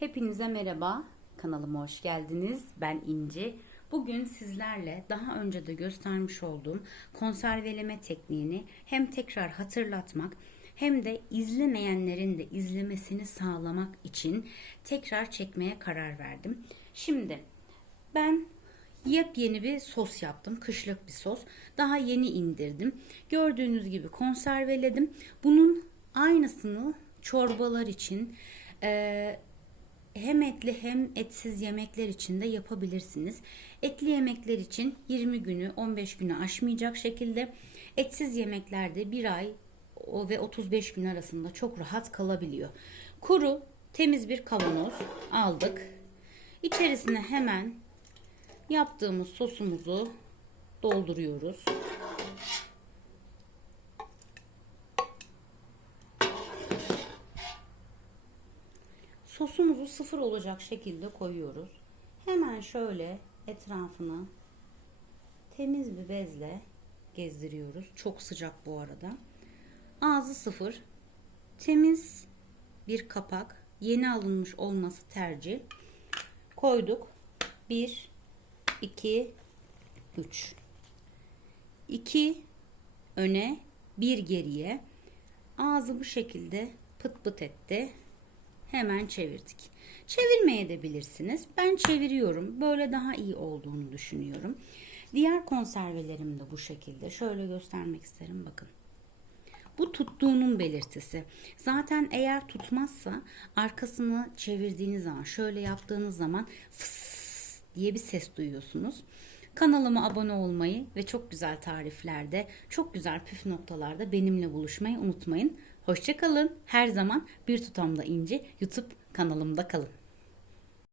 Hepinize merhaba. Kanalıma hoş geldiniz. Ben İnci. Bugün sizlerle daha önce de göstermiş olduğum konserveleme tekniğini hem tekrar hatırlatmak hem de izlemeyenlerin de izlemesini sağlamak için tekrar çekmeye karar verdim. Şimdi ben yepyeni bir sos yaptım. Kışlık bir sos. Daha yeni indirdim. Gördüğünüz gibi konserveledim. Bunun aynısını çorbalar için eee hem etli hem etsiz yemekler için de yapabilirsiniz. Etli yemekler için 20 günü 15 günü aşmayacak şekilde etsiz yemeklerde 1 ay ve 35 gün arasında çok rahat kalabiliyor. Kuru temiz bir kavanoz aldık. İçerisine hemen yaptığımız sosumuzu dolduruyoruz. Sosumuzu sıfır olacak şekilde koyuyoruz. Hemen şöyle etrafını temiz bir bezle gezdiriyoruz. Çok sıcak bu arada. Ağzı sıfır. Temiz bir kapak. Yeni alınmış olması tercih. Koyduk. 1 2 3 2 öne, bir geriye. Ağzı bu şekilde pıt pıt etti. Hemen çevirdik. Çevirmeye de bilirsiniz. Ben çeviriyorum. Böyle daha iyi olduğunu düşünüyorum. Diğer konservelerim de bu şekilde. Şöyle göstermek isterim. Bakın. Bu tuttuğunun belirtisi. Zaten eğer tutmazsa arkasını çevirdiğiniz zaman şöyle yaptığınız zaman fıs diye bir ses duyuyorsunuz. Kanalıma abone olmayı ve çok güzel tariflerde, çok güzel püf noktalarda benimle buluşmayı unutmayın. Hoşçakalın. Her zaman bir tutamda ince YouTube kanalımda kalın.